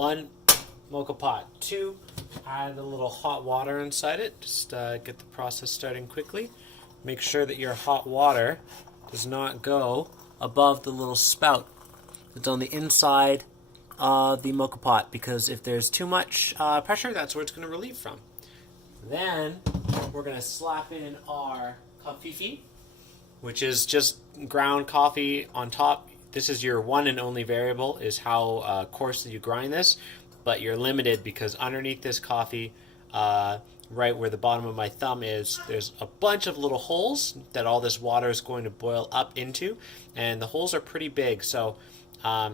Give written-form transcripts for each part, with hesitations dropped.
1, mocha pot. 2, add a little hot water inside it. Just get the process starting quickly. Make sure that your hot water does not go above the little spout that's on the inside of the mocha pot, because if there's too much pressure, that's where it's going to relieve from. Then we're going to slap in our kafifi, which is just ground coffee on top. This is your one and only variable, is how coarse you grind this, but you're limited because underneath this coffee, right where the bottom of my thumb is, there's a bunch of little holes that all this water is going to boil up into, and the holes are pretty big. So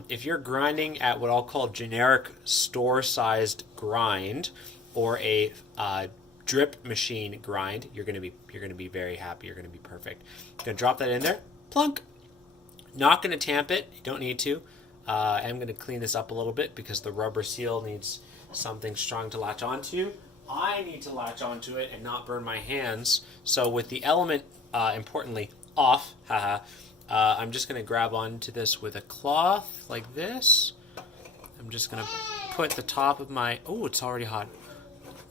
if you're grinding at what I'll call generic store-sized grind, or a drip machine grind, you're gonna be very happy. You're gonna be perfect. Gonna drop that in there, plunk. Not gonna tamp it. You don't need to. I'm gonna clean this up a little bit because the rubber seal needs something strong to latch onto. I need to latch onto it and not burn my hands. So with the element, importantly, off, I'm just gonna grab onto this with a cloth like this. I'm just gonna put the top of my, oh, it's already hot,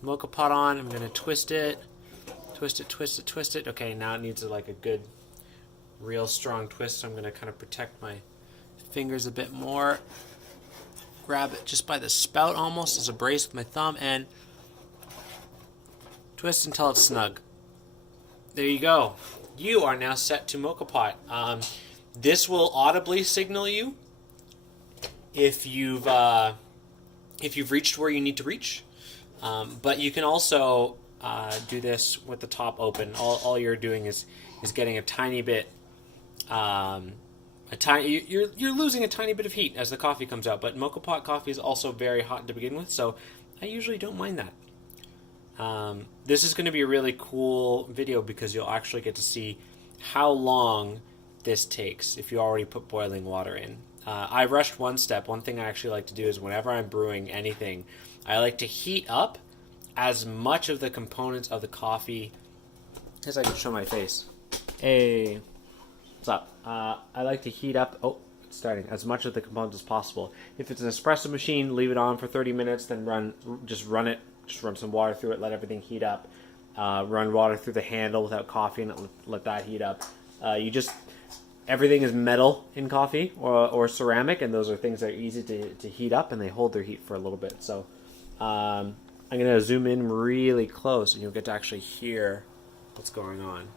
mocha pot on. I'm gonna twist it. Okay, now it needs like a good, real strong twist. So I'm gonna kind of protect my fingers a bit more. Grab it just by the spout, almost as a brace with my thumb, and twist until it's snug. There you go. You are now set to mocha pot. This will audibly signal you if you've reached where you need to reach. But you can also do this with the top open. All you're doing is getting a tiny bit, you're losing a tiny bit of heat as the coffee comes out. But mocha pot coffee is also very hot to begin with, so I usually don't mind that. This is going to be a really cool video because you'll actually get to see how long this takes if you already put boiling water in. I rushed one step. One thing I actually like to do is whenever I'm brewing anything, I like to heat up as much of the components of the coffee as I can show my face. Hey, what's up? I like to heat up, it's starting, as much of the components as possible. If it's an espresso machine, leave it on for 30 minutes, then run some water through it, let everything heat up. Run water through the handle without coffee and let that heat up. Everything is metal in coffee or ceramic, and those are things that are easy to heat up, and they hold their heat for a little bit. So I'm going to zoom in really close, and you'll get to actually hear what's going on.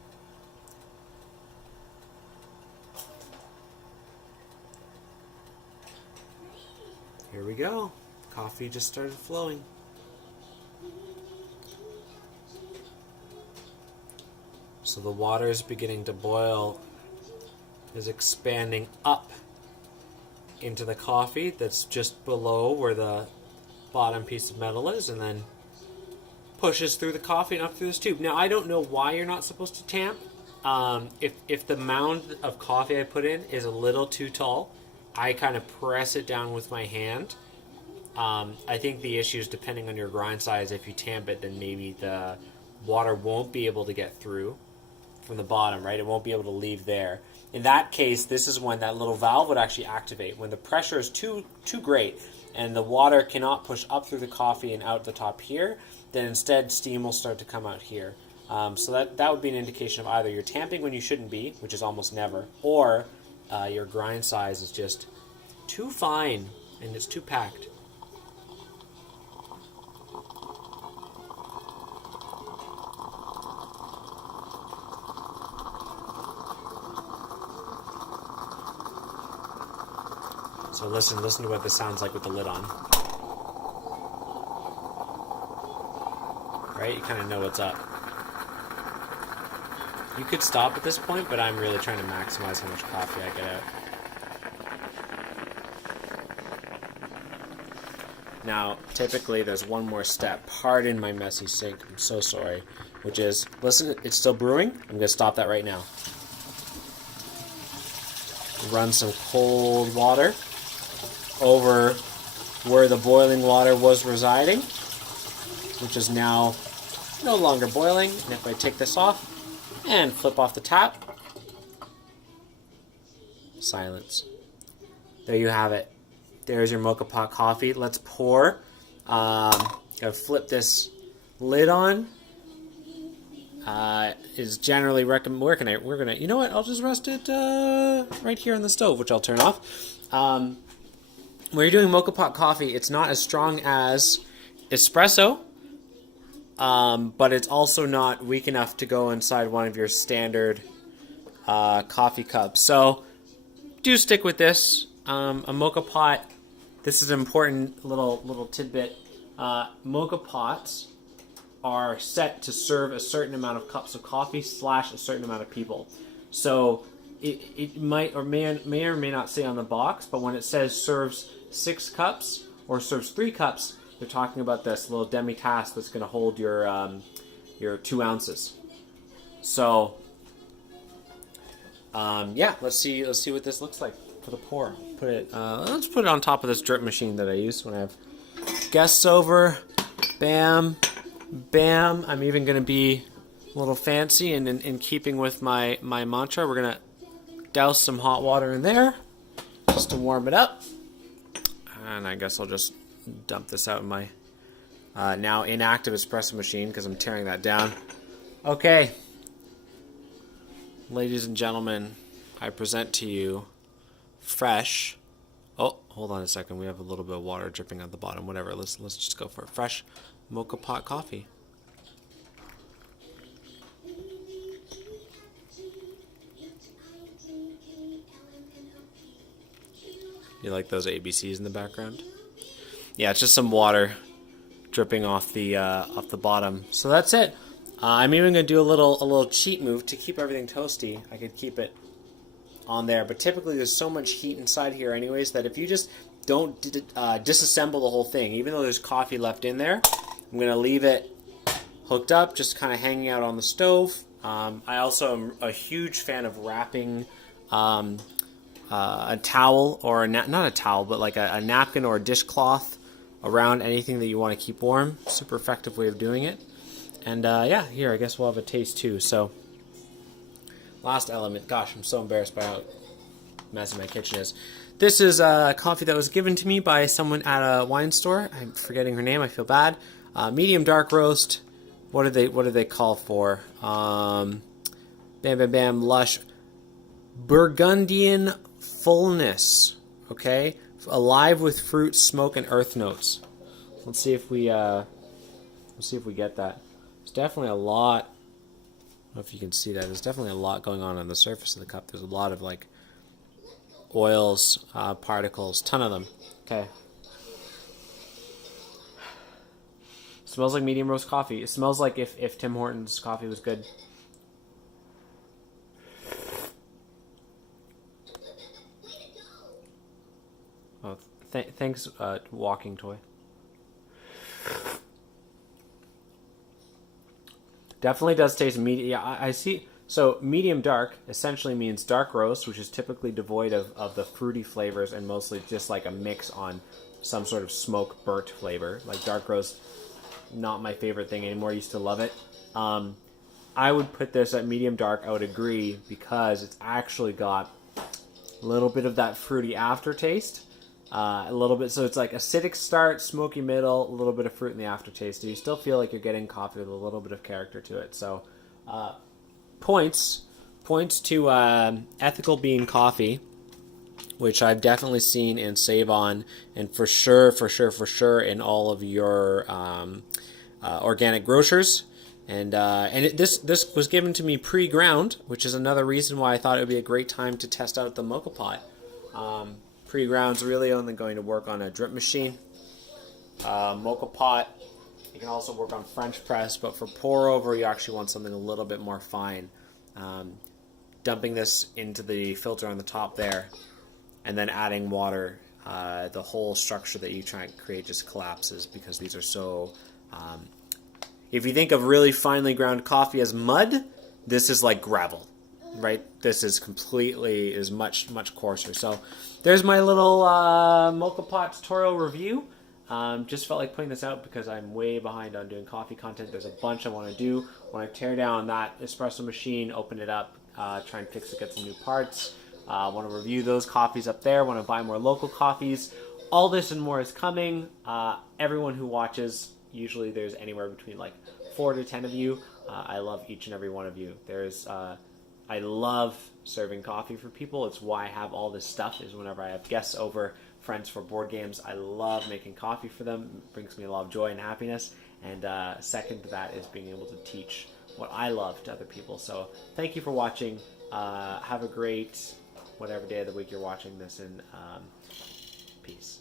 Here we go. Coffee just started flowing. So the water is beginning to boil, is expanding up into the coffee that's just below where the bottom piece of metal is, and then pushes through the coffee and up through this tube. Now, I don't know why you're not supposed to tamp. If the mound of coffee I put in is a little too tall, I kind of press it down with my hand. I think the issue is, depending on your grind size, if you tamp it, then maybe the water won't be able to get through from the bottom, right? It won't be able to leave there. In that case, this is when that little valve would actually activate. When the pressure is too great and the water cannot push up through the coffee and out the top here, then instead steam will start to come out here. So that would be an indication of either you're tamping when you shouldn't be, which is almost never, or your grind size is just too fine and it's too packed. So listen to what this sounds like with the lid on. Right? You kind of know what's up. You could stop at this point, but I'm really trying to maximize how much coffee I get out. Now, typically there's one more step. Pardon my messy sink, I'm so sorry. Which is, listen, it's still brewing. I'm going to stop that right now. Run some cold water over where the boiling water was residing, which is now no longer boiling. And if I take this off and flip off the tap, silence. There you have it. There's your mocha pot coffee. Let's pour. Gotta flip this lid on. Is generally recommend. We're gonna. You know what? I'll just rest it right here on the stove, which I'll turn off. When you're doing mocha pot coffee, it's not as strong as espresso, but it's also not weak enough to go inside one of your standard coffee cups. So do stick with this. A mocha pot. This is an important little tidbit. Mocha pots are set to serve a certain amount of cups of coffee / a certain amount of people. So it might or may not say on the box, but when it says serves 6 cups or serves 3 cups, they're talking about this little demi-tasse that's going to hold your 2 ounces. So yeah, let's see what this looks like for the pour. Let's put it on top of this drip machine that I use when I have guests over. Bam. Bam. I'm even going to be a little fancy and in keeping with my mantra. We're going to douse some hot water in there just to warm it up. And I guess I'll just dump this out in my now inactive espresso machine because I'm tearing that down. Okay. Ladies and gentlemen, I present to you fresh. Oh, hold on a second. We have a little bit of water dripping at the bottom. Whatever. Let's just go for it. Fresh mocha pot coffee. You like those ABCs in the background? Yeah, it's just some water dripping off the bottom. So that's it. I'm even gonna do a little cheat move to keep everything toasty. I could keep it on there, but typically there's so much heat inside here anyways that if you just don't disassemble the whole thing, even though there's coffee left in there, I'm going to leave it hooked up, just kind of hanging out on the stove. I also am a huge fan of wrapping a towel, or not a towel, but like a napkin or a dishcloth around anything that you want to keep warm. Super effective way of doing it. And yeah, here, I guess we'll have a taste too. So, last element. Gosh, I'm so embarrassed by how messy my kitchen is. This is coffee that was given to me by someone at a wine store. I'm forgetting her name. I feel bad. Medium dark roast. What do they call for? Bam, bam, bam. Lush Burgundian fullness. Okay, alive with fruit, smoke, and earth notes. Let's see if we get that. There's definitely a lot. I don't know if you can see that. There's definitely a lot going on the surface of the cup. There's a lot of like oils, particles, ton of them. Okay. Smells like medium roast coffee. It smells like if Tim Hortons coffee was good. Oh, thanks, walking toy. Definitely does taste medium. Yeah, I see. So medium dark essentially means dark roast, which is typically devoid of the fruity flavors and mostly just like a mix on some sort of smoke burnt flavor. Like dark roast, not my favorite thing anymore. I used to love it. I would put this at medium dark. I would agree because it's actually got a little bit of that fruity aftertaste. A little bit, so it's like acidic start, smoky middle, a little bit of fruit in the aftertaste. So you still feel like you're getting coffee with a little bit of character to it. So points to Ethical Bean Coffee, which I've definitely seen in Save On, and for sure in all of your organic grocers. And this was given to me pre-ground, which is another reason why I thought it would be a great time to test out the mocha pot. Pre-ground's really only going to work on a drip machine. Mocha pot, you can also work on French press, but for pour over, you actually want something a little bit more fine. Dumping this into the filter on the top there, and then adding water, the whole structure that you try and create just collapses because these are so... if you think of really finely ground coffee as mud, this is like gravel, right? This is much coarser. So there's my little mocha pot tutorial review. Just felt like putting this out because I'm way behind on doing coffee content. There's a bunch I want to do. When I tear down that espresso machine, open it up, try and fix it, get some new parts. Want to review those coffees up there. Want to buy more local coffees. all this and more is coming. Everyone who watches, usually there's anywhere between like 4 to 10 of you. I love each and every one of you. I love serving coffee for people. It's why I have all this stuff, is whenever I have guests over, friends for board games, I love making coffee for them. It brings me a lot of joy and happiness. And second to that is being able to teach what I love to other people. So thank you for watching. Have a great whatever day of the week you're watching this, and peace.